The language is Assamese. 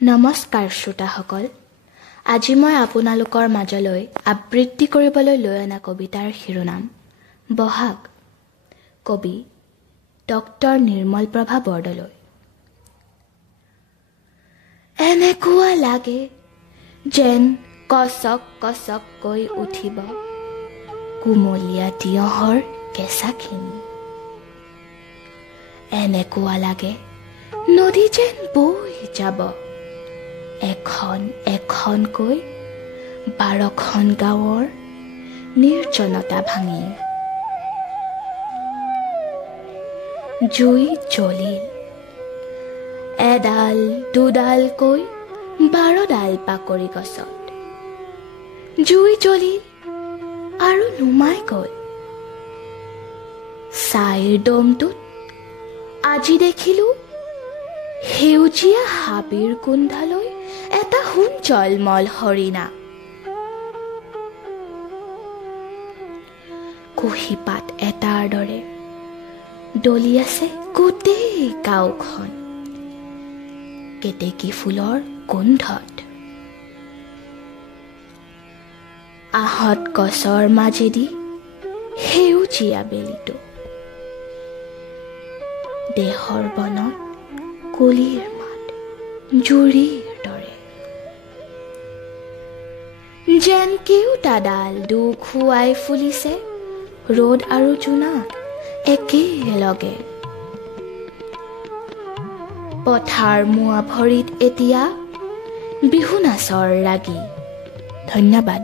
নমস্কাৰ শ্ৰোতাসকল, আজি মই আপোনালোকৰ মাজলৈ আবৃত্তি কৰিবলৈ লৈ অনা কবিতাৰ শিৰোনাম বহাগ। কবি ডক্টৰ নিৰ্মল প্ৰভা বৰদলৈ। এনেকুৱা লাগে যেন কচক কচককৈ উঠিব কুমলীয়া তিয়ঁহৰ কেঁচাখিনি। এনেকুৱা লাগে নদী যেন বৈ যাব এখন এখনকৈ 12খন গাঁৱৰ নিৰ্জনতা ভাঙি। জুই জ্বলিল এডাল দুডালকৈ 12ডাল পাকৰি গছত। জুই জ্বলিল আৰু নুমাই গ'ল। ছাইৰ দমটোত আজি দেখিলোঁ সেউজীয়া হাবিৰ গোন্ধালৈ এটা সোণ জলমল হৰিণা। কুঁহিপাত এটাৰ দৰে দলি আছে গোটেই গাঁওখন কেতেকী ফুলৰ গোন্ধত। আহঁত গছৰ মাজেদি সেউজীয়া বেলিটো দেহৰ বনত কলিৰ মাত জুৰিৰ দৰে। যেন কেওটাডাল দুখ খুৱাই ফুলিছে ৰ'দ আৰু জোনাক একেলগে। পথাৰ মোৱা ভৰিত এতিয়া বিহু নাচৰ লাগি। ধন্যবাদ।